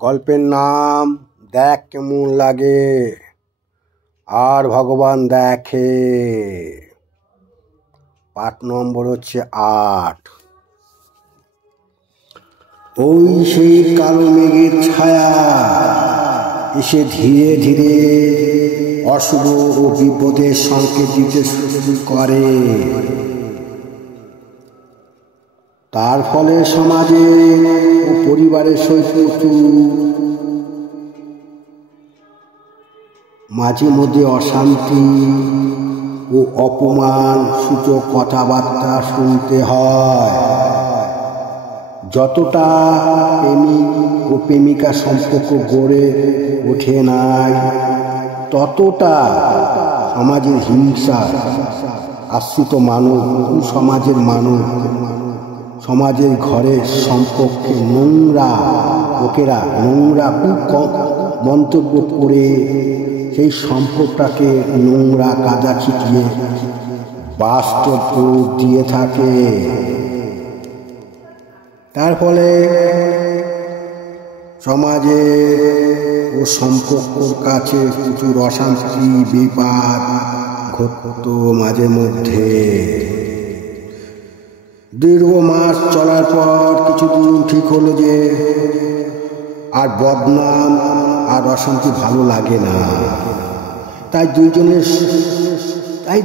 গল্পের নাম দেখ কেমন লাগে আর ভগবান দেখে। পাঠ নম্বর হচ্ছে 8। ওই সেই কালো মেঘের ছায়া এসে ধীরে ধীরে অশুভ ও বিপদের সংকেত দিতে শুরু করে। তার ফলে সমাজে ও পরিবারের শৈশব মাঝে মধ্যে অশান্তি ও অপমান সূচক কথাবার্তা শুনতে হয়। যতটা প্রেমিক ও প্রেমিকা সম্পর্ক গড়ে ওঠে নাই, ততটা সমাজের হিংসা আশ্রিত মানব ও সমাজের মানব সমাজের ঘরের সম্পর্কে নোংরা লোকেরা নোংরা মন্তব্য করে সেই সম্পর্কটাকে নোংরা কাদা ছিটিয়ে বাস্তব রূপ দিয়ে থাকে। তার ফলে সমাজে ও সম্পর্কর কাছে প্রচুর অশান্তি বিবাদ ঘটত মাঝে মধ্যে। দীর্ঘ মাস চলার পর কিছুদিন ঠিক হলো যে আর বদনাম আর অশান্তি ভালো লাগে না। তাই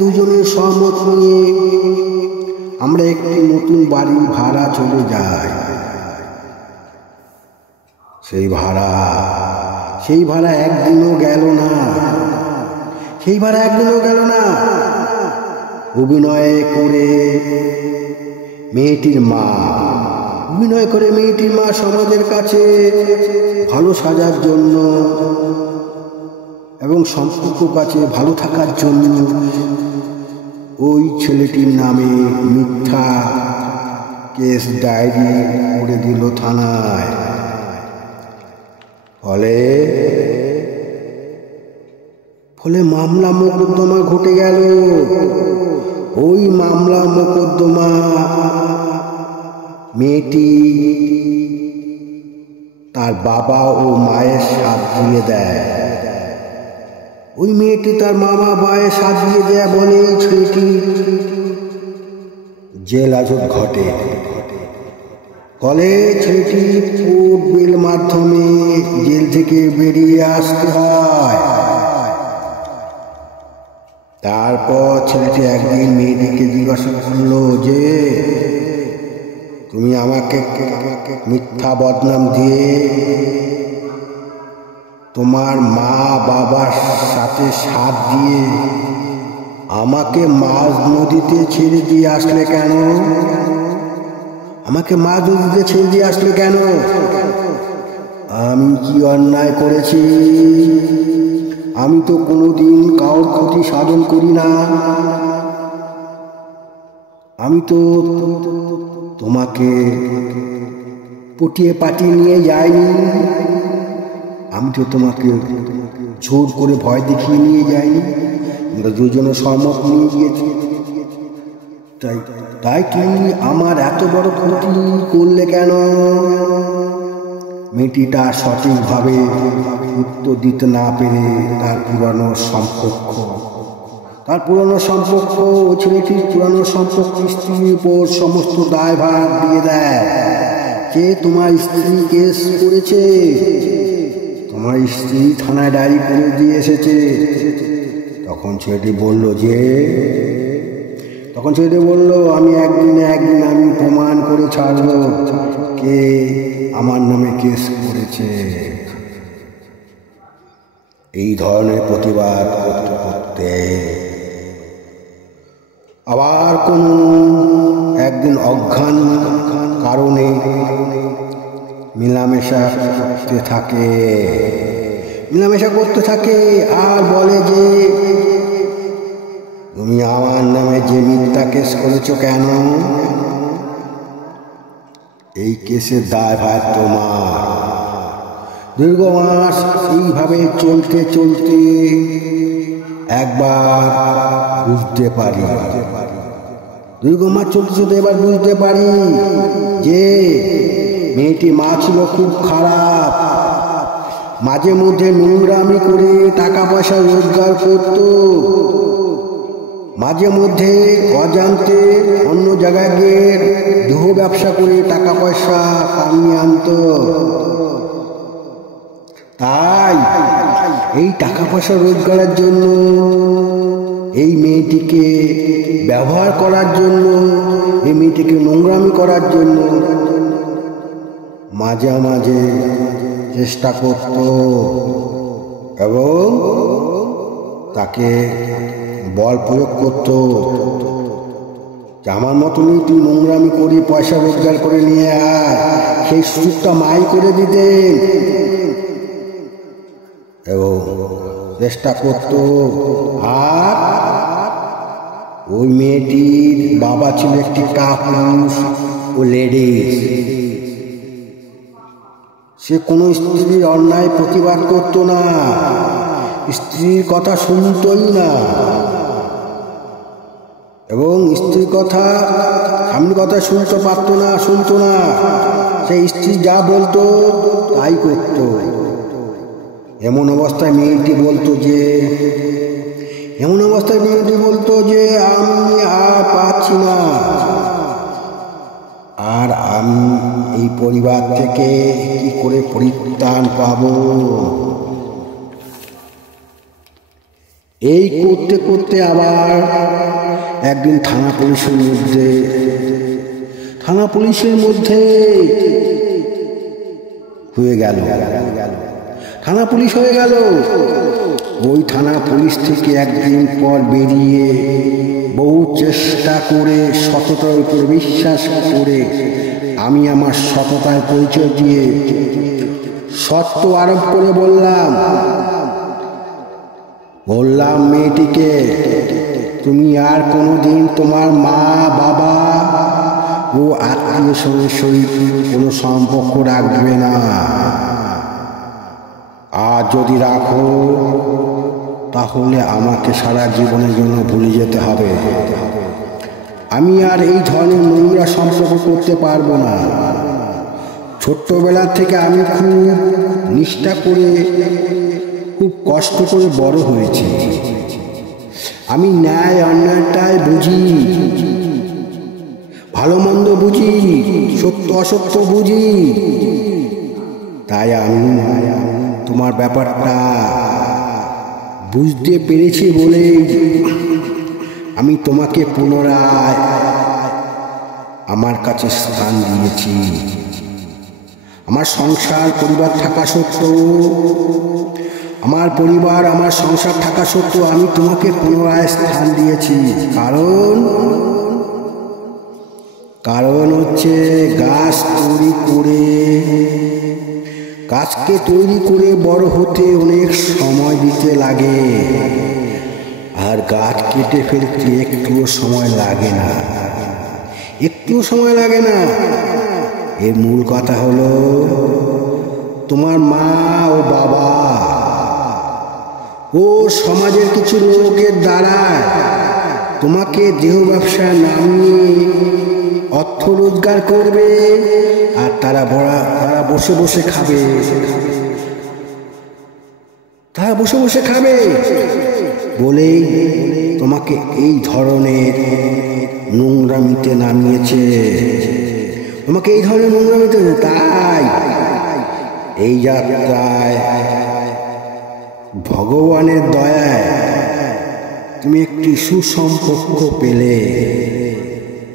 দুজনের সহমত নিয়ে আমরা একটি নতুন বাড়ি ভাড়া চলে যাই। সেই ভাড়া একদিনও গেল না। অভিনয় করে মেয়েটির মা সমাজের কাছে ভালো সাজার জন্য এবং সম্পর্ক কাছে ভালো থাকার জন্য ওই ছেলেটির নামে মিথ্যা কেস ডায়েরি করে দিল থানায়। ফলে মামলা মোকদ্দমা ঘটে গেল। ওই মামলা মোকদ্দমা মেয়েটি তার বাবা ও মায়ের সাথ দিয়ে দেয়। ওই মেয়েটি তার মামা বায়ের সাথ দিয়ে দেয় বলে এই ছেলেটি জেল হাজত ঘটে। ফলে ছেলেটি কোর্ট বেল মাধ্যমে জেল থেকে বেরিয়ে আসতে হয়। তারপর ছেলেটি একদিন মেয়েটিকে জিজ্ঞাসা করলো যে তুমি আমাকে মিথ্যা বদনাম দিয়ে তোমার মা বাবার সাথে সাথ দিয়ে আমাকে মাঝ নদীতে ছেড়ে দিয়ে আসলে কেন? আমি কি অন্যায় করেছি? আমি তো কোনোদিন কারোর ক্ষতি সাধন করি না। আমি তো তোমাকে পটিয়ে পাটিয়ে নিয়ে যাইনি। আমি তো তোমাকে জোর করে ভয় দেখিয়ে নিয়ে যাইনি। আমরা দুজনে সহমত নিয়ে গিয়েছি। তাই তুমি আমার এত বড় ক্ষতি করলে কেন? মেয়েটিটা সঠিকভাবে উত্তর দিতে না পেরে তার পুরানো সম্পর্ক ও ছেলেটির পুরানো সম্পর্ক স্ত্রীর উপর সমস্ত দায়ভার দিয়ে দেয় যে তোমার স্ত্রী কেস করেছে, তোমার স্ত্রী থানায় ডায়েরি করে দিয়ে এসেছে। তখন ছেলেটি বলল আমি একদিন আমি প্রমাণ করে ছাড়ব কে আমার নামে কেস করেছে। এই ধরনের প্রতিবাদ করতে করতে আবার কোন একদিন অজ্ঞান কারণে মেলামেশা করতে থাকে আর বলে যে তুমি আমার নামে যে মিথ্যা কেস করেছো কেন? এই কেসের দায়ভার তোমার। দীর্ঘ মাস এইভাবে চলতে একবার বুঝতে পারি যে মেয়েটি মা ছিল খুব খারাপ। মাঝে মধ্যে নোংরামি করে টাকা পয়সা রোজগার করত, মাঝে মধ্যে অজান্তে অন্য জায়গায় গিয়ে দেহ ব্যবসা করে টাকা পয়সা কামিয়ে আনত। তাই এই টাকা পয়সা রোজগারের জন্য, এই মেয়েটিকে ব্যবহার করার জন্য, এই মেয়েটিকে নোংরামি করার জন্য মাঝে মাঝে চেষ্টা করত এবং তাকে বল প্রয়োগ করত যে আমার মতনই তুই নোংরামি করে পয়সা রোজগার করে নিয়ে আয়। সেই সুযোগটা মাই করে দিতেন এবং চেষ্টা করত। আর ওই মেয়েটির বাবা ছিল একটি কাপুরুষ ও লেডিস। সে কোনো স্ত্রীর অন্যায় প্রতিবাদ করত না, স্ত্রীর কথা শুনতই না এবং স্ত্রীর কথা, স্বামীর কথা শুনতে পারত না, শুনতো না। সেই স্ত্রী যা বলতো তাই করত। এমন অবস্থায় মেয়েটি বলতো যে আমি আর পাচ্ছি না, আর আমি এই পরিবার থেকে কি করে পরিত্রাণ পাব। এই করতে করতে আবার একদিন থানা পুলিশের মধ্যে হয়ে গেল। থানা পুলিশ হয়ে গেল। ওই থানা পুলিশ থেকে একদিন পর বেরিয়ে বহু চেষ্টা করে, সততার উপর বিশ্বাস করে, আমি আমার সততার পরিচয় দিয়ে সত্য আরোপ করে বললাম মেয়েটিকে, তুমি আর কোনোদিন তোমার মা বাবা ও আত্মীয় স্বজনের সহিত কোনো সম্পর্ক রাখবে না। আর যদি রাখো তাহলে আমাকে সারা জীবনের জন্য ভুলে যেতে হবে। আমি আর এই ধরনের নোংরা সম্পর্ক করতে পারবো না। ছোট্টবেলা থেকে আমি খুব নিষ্ঠা করে, খুব কষ্ট করে বড় হয়েছি। আমি ন্যায় অন্যায়টাই বুঝি, ভালো মন্দ বুঝি, সত্য অসত্য বুঝি। তাই আমি তোমার ব্যাপারটা বুঝতে পেরেছি বলে আমি তোমাকে পুনরায় আমার কাছে স্থান দিয়েছি। আমার সংসার পরিবার থাকা সত্ত্বেও, আমার পরিবার আমার সংসার থাকা সত্ত্বেও আমি তোমাকে পুনরায় স্থান দিয়েছি। কারণ হচ্ছে গাছকে তৈরি করে বড় হতে অনেক সময় দিতে লাগে, আর গাছ কেটে ফেলতে একটুও সময় লাগে না। এর মূল কথা হলো তোমার মা ও বাবা ও সমাজের কিছু লোকের দ্বারা তোমাকে দেহ ব্যবসা নামিয়ে অর্থ রোজগার করবে, আর তারা বসে বসে খাবে বলেই তোমাকে এই ধরনের নোংরামিতে নামিয়েছে। তাই এই যাত্রায় ভগবানের দয়ায় তুমি একটি সুসম্পর্ক পেলে,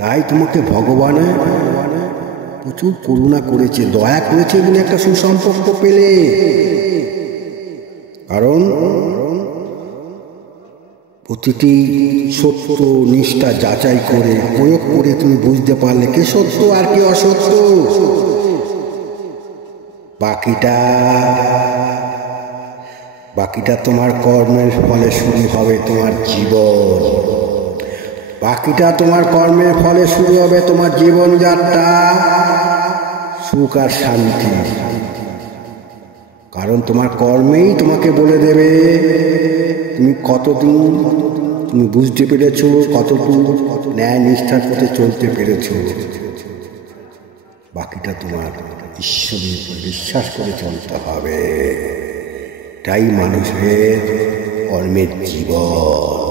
তাই তোমাকে ভগবান প্রচুর করুণা করেছে, দয়া করেছে বলে একটা সুসম্পর্ক পেলে। কারণ প্রতিটি সত্য নিষ্ঠা যাচাই করে প্রয়োগ করে তুমি বুঝতে পারলে কে সত্য আর কে অসত্য। বাকিটা তোমার কর্মের ফলে শুরু হবে তোমার জীবন। তোমার জীবনযাত্রা, সুখ আর শান্তি। কারণ তোমার কর্মেই তোমাকে বলে দেবে তুমি কতদিন তুমি বুঝতে পেরেছো, কতটুকু ন্যায় নিষ্ঠার পথে চলতে পেরেছো। বাকিটা তোমার ঈশ্বরের উপর বিশ্বাস করে চলতে হবে। এটাই মানুষের কর্মের জীবন।